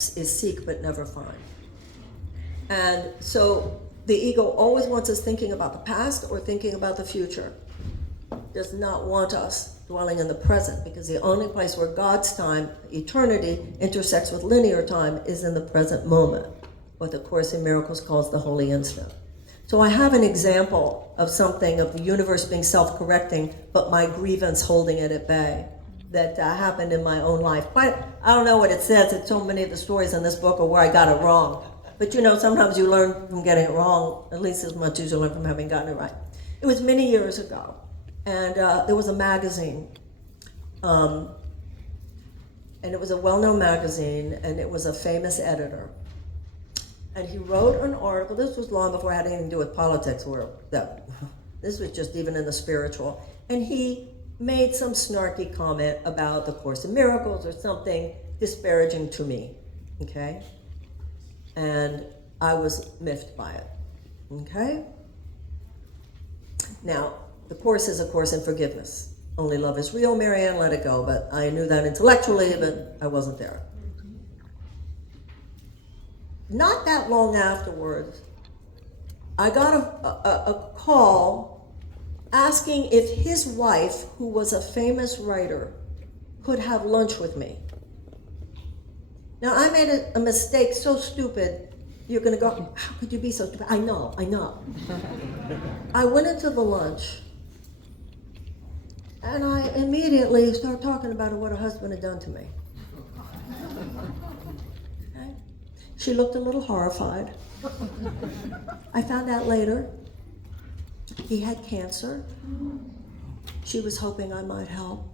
is seek but never find. And so the ego always wants us thinking about the past or thinking about the future. Does not want us dwelling in the present, because the only place where God's time, eternity, intersects with linear time is in the present moment, what the Course in Miracles calls the holy instant. So I have an example of something of the universe being self-correcting, but my grievance holding it at bay. That happened in my own life. I don't know what it says. It's so many of the stories in this book are where I got it wrong. But sometimes you learn from getting it wrong, at least as much as you learn from having gotten it right. It was many years ago, and there was a magazine, and it was a well-known magazine, and it was a famous editor. And he wrote an article. This was long before it had anything to do with politics, this was just even in the spiritual. And he made some snarky comment about the Course in Miracles or something disparaging to me, okay? And I was miffed by it, okay? Now, the Course is a course in forgiveness. Only love is real, Marianne, let it go. But I knew that intellectually, but I wasn't there. Not that long afterwards, I got a call asking if his wife, who was a famous writer, could have lunch with me. Now, I made a mistake so stupid, you're gonna go, how could you be so stupid? I know. I went into the lunch, and I immediately started talking about what her husband had done to me. Okay? She looked a little horrified. I found out later he had cancer. She was hoping I might help.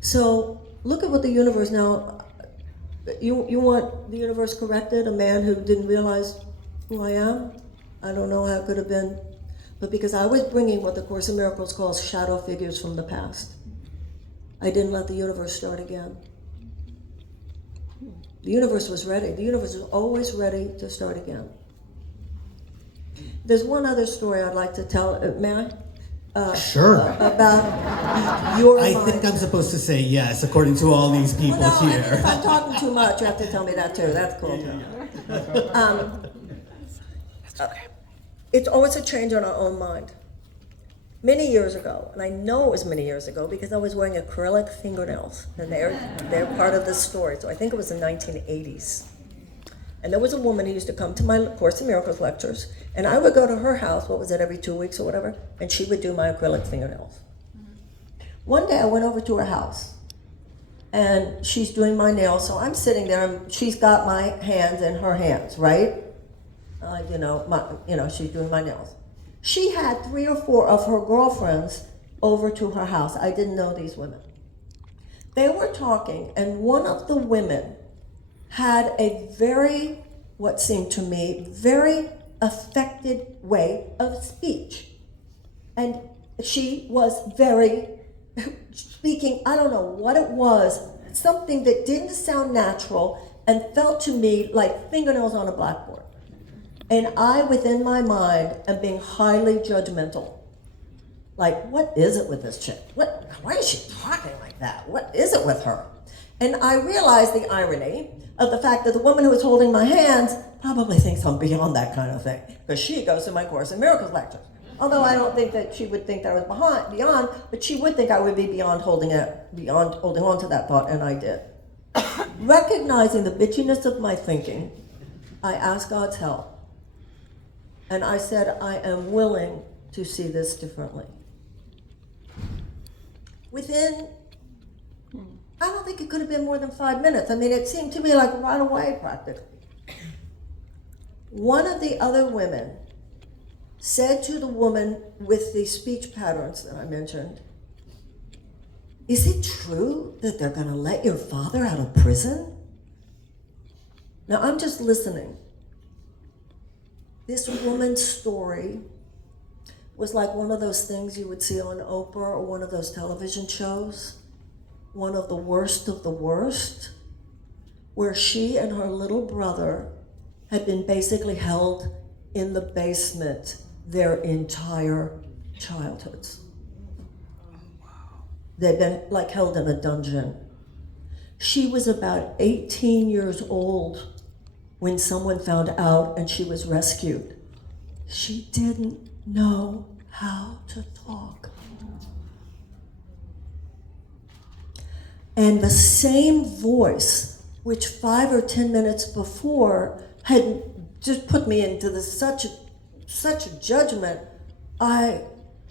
So look at what the universe now, you want the universe corrected, a man who didn't realize who I am? I don't know how it could have been, but because I was bringing what the Course in Miracles calls shadow figures from the past, I didn't let the universe start again. The universe was ready. The universe is always ready to start again. There's one other story I'd like to tell. May I? Sure. About your I mind. think I'm supposed to say yes, according to all these people Well, no, here. if I'm talking too much, you have to tell me that too. That's cool too. It's always a change on our own mind. Many years ago, and I know it was many years ago because I was wearing acrylic fingernails, and they're part of this story. So I think it was the 1980s. And there was a woman who used to come to my Course in Miracles lectures, and I would go to her house, every 2 weeks or whatever, and she would do my acrylic fingernails. One day I went over to her house, and she's doing my nails, so I'm sitting there, and she's got my hands in her hands, right? She's doing my nails. She had 3 or 4 of her girlfriends over to her house. I didn't know these women. They were talking, and one of the women had a what seemed to me, very affected way of speech. And she was speaking, I don't know what it was, something that didn't sound natural and felt to me like fingernails on a blackboard. And I, within my mind, am being highly judgmental. Like, what is it with this chick? Why is she talking like that? What is it with her? And I realized the irony of the fact that the woman who was holding my hands probably thinks I'm beyond that kind of thing, because she goes to my Course in Miracles lectures. Although I don't think that she would think that I was beyond, but she would think I would be beyond holding on to that thought, and I did. Recognizing the bitchiness of my thinking, I asked God's help. And I said, I am willing to see this differently. Within, I don't think it could have been more than 5 minutes. I mean, it seemed to me like right away, practically. One of the other women said to the woman with the speech patterns that I mentioned, is it true that they're going to let your father out of prison? Now, I'm just listening. This woman's story was like one of those things you would see on Oprah or one of those television shows, one of the worst, where she and her little brother had been basically held in the basement their entire childhoods. They'd been like held in a dungeon. She was about 18 years old when someone found out and she was rescued. She didn't know how to talk. And the same voice, which 5 or 10 minutes before had just put me into such a judgment, I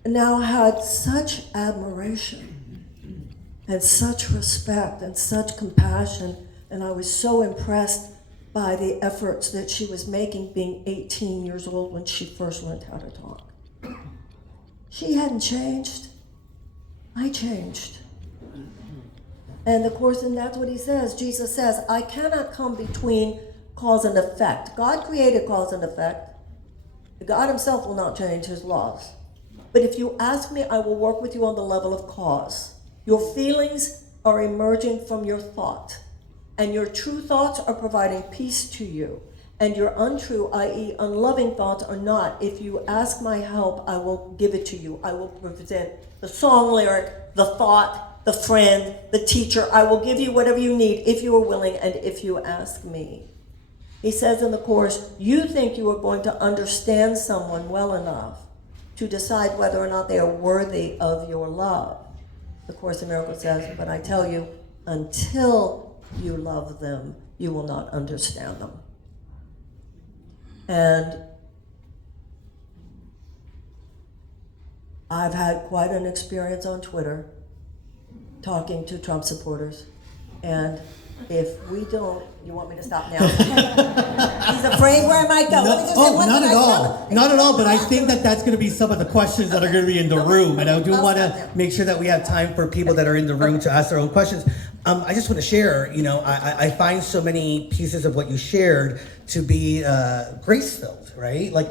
now had such admiration and such respect and such compassion, and I was so impressed by the efforts that she was making being 18 years old when she first learned how to talk. She hadn't changed. I changed. And of course, and that's what he says. Jesus says, I cannot come between cause and effect. God created cause and effect. God himself will not change his laws. But if you ask me, I will work with you on the level of cause. Your feelings are emerging from your thought, and your true thoughts are providing peace to you. And your untrue, i.e. unloving thoughts are not. If you ask my help, I will give it to you. I will present the song lyric, the thought, the friend, the teacher. I will give you whatever you need if you are willing and if you ask me. He says in the Course, you think you are going to understand someone well enough to decide whether or not they are worthy of your love. The Course in Miracles says, but I tell you, until you love them, you will not understand them. And I've had quite an experience on Twitter talking to Trump supporters. And if we don't, you want me to stop now? He's afraid where I might go. Not at all. Not at all, but I think that that's going to be some of the questions that are going to be in the room. And I do want to make sure that we have time for people that are in the room to ask their own questions. I just want to share, I find so many pieces of what you shared to be grace-filled, right? Like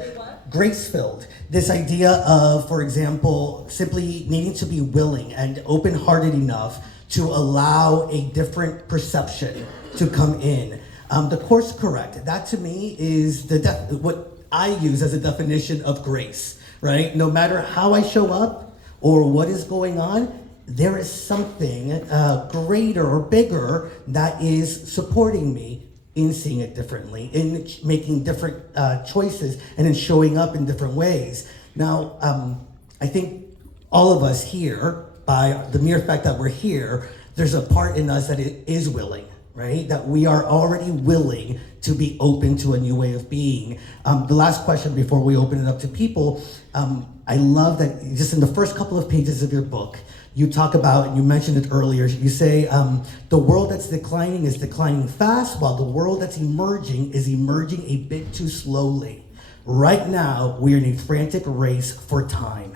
grace-filled. This idea of, for example, simply needing to be willing and open-hearted enough to allow a different perception to come in. The Course correct. That to me is what I use as a definition of grace, right? No matter how I show up or what is going on, there is something greater or bigger that is supporting me in seeing it differently, in making different choices, and in showing up in different ways. Now, I think all of us here, by the mere fact that we're here, there's a part in us that it is willing, right? That we are already willing to be open to a new way of being. The last question before we open it up to people, I love that just in the first couple of pages of your book, you talk about, and you mentioned it earlier, you say, the world that's declining is declining fast, while the world that's emerging is emerging a bit too slowly. Right now, we are in a frantic race for time.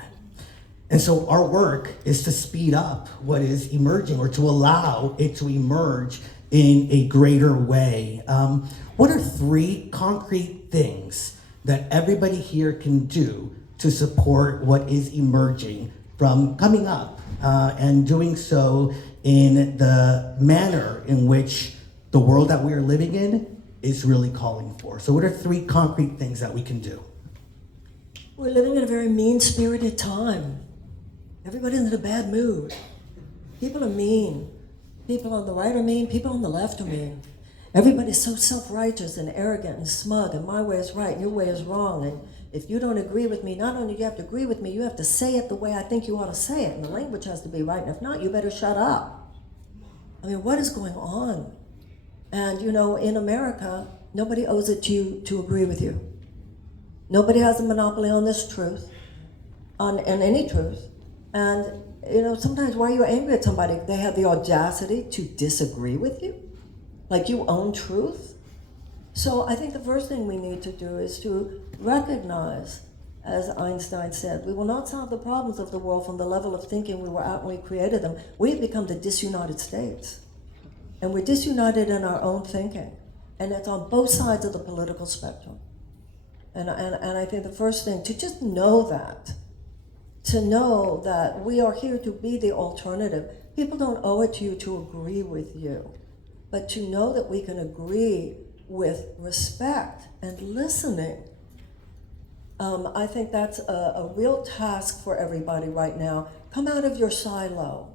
And so our work is to speed up what is emerging, or to allow it to emerge in a greater way. What are 3 concrete things that everybody here can do to support what is emerging from coming up, and doing so in the manner in which the world that we are living in is really calling for? So what are 3 concrete things that we can do? We're living in a very mean-spirited time. Everybody's in a bad mood. People are mean. People on the right are mean. People on the left are mean. Everybody's so self-righteous and arrogant and smug, and my way is right and your way is wrong. And if you don't agree with me, not only do you have to agree with me, you have to say it the way I think you ought to say it. And the language has to be right. And if not, you better shut up. I mean, what is going on? And in America, nobody owes it to you to agree with you. Nobody has a monopoly on this truth, on any truth. And, sometimes why are you angry at somebody? They have the audacity to disagree with you? Like you own truth? So I think the first thing we need to do is to recognize, as Einstein said, we will not solve the problems of the world from the level of thinking we were at when we created them. We've become the disunited states. And we're disunited in our own thinking. And it's on both sides of the political spectrum. And I think the first thing, to just know that, to know that we are here to be the alternative. People don't owe it to you to agree with you, but to know that we can agree with respect and listening. I think that's a real task for everybody right now. Come out of your silo.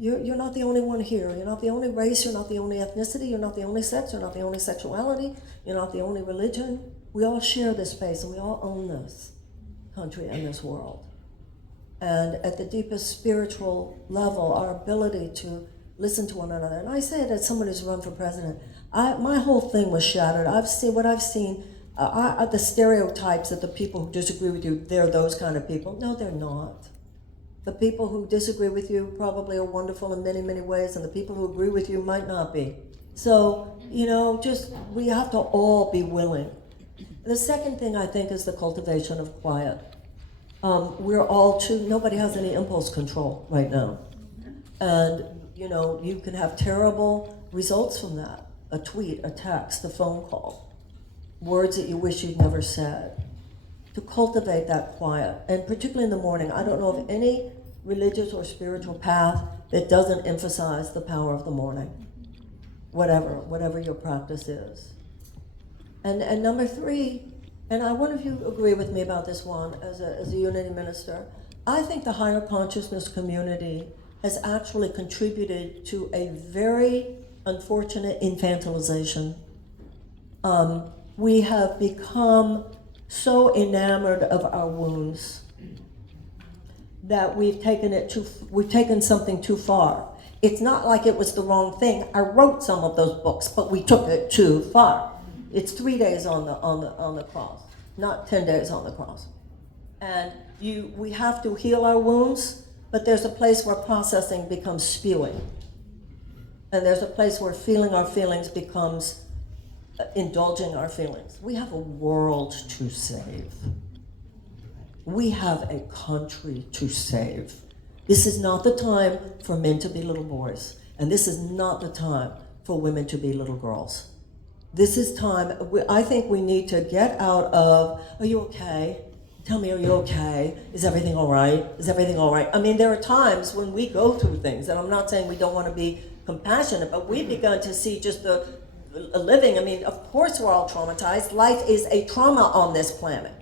You're not the only one here. You're not the only race. You're not the only ethnicity. You're not the only sex. You're not the only sexuality. You're not the only religion. We all share this space, and we all own this country and this world. And at the deepest spiritual level, our ability to listen to one another. And I say it as someone who's run for president. My whole thing was shattered. I've seen the stereotypes that the people who disagree with you, they're those kind of people. No, they're not. The people who disagree with you probably are wonderful in many, many ways, and the people who agree with you might not be. So, we have to all be willing. The second thing I think is the cultivation of quiet. Nobody has any impulse control right now. And, you can have terrible results from that. A tweet, a text, a phone call, words that you wish you'd never said. To cultivate that quiet, and particularly in the morning. I don't know of any religious or spiritual path that doesn't emphasize the power of the morning, whatever your practice is. And number three, and I wonder if you agree with me about this one as a unity minister, I think the higher consciousness community has actually contributed to a very unfortunate infantilization. We have become so enamored of our wounds that we've taken something too far. It's not like it was the wrong thing. I wrote some of those books, but we took it too far. It's 3 days on the cross, not 10 days on the cross. And we have to heal our wounds, but there's a place where processing becomes spewing. And there's a place where feeling our feelings becomes indulging our feelings. We have a world to save. We have a country to save. This is not the time for men to be little boys, and this is not the time for women to be little girls. This is time, I think we need to get out of, are you okay? Tell me, are you okay? Is everything all right? Is everything all right? I mean, there are times when we go through things, and I'm not saying we don't want to be compassionate, but we've begun to see just the living. I mean, of course we're all traumatized. Life is a trauma on this planet.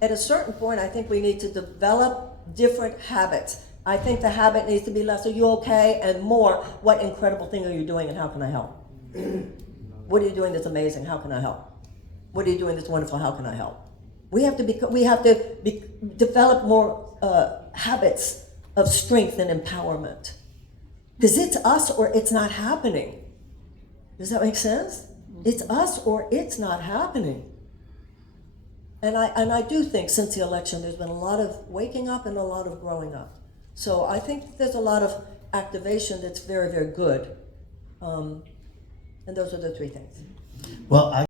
At a certain point, I think we need to develop different habits. I think the habit needs to be less, are you okay? And more, what incredible thing are you doing and how can I help? What are you doing that's amazing? How can I help? What are you doing that's wonderful? How can I help? We have to develop more habits of strength and empowerment. Because it's us or it's not happening. Does that make sense? It's us or it's not happening. And I do think since the election there's been a lot of waking up and a lot of growing up. So I think there's a lot of activation that's very, very good. And those are the three things. Well,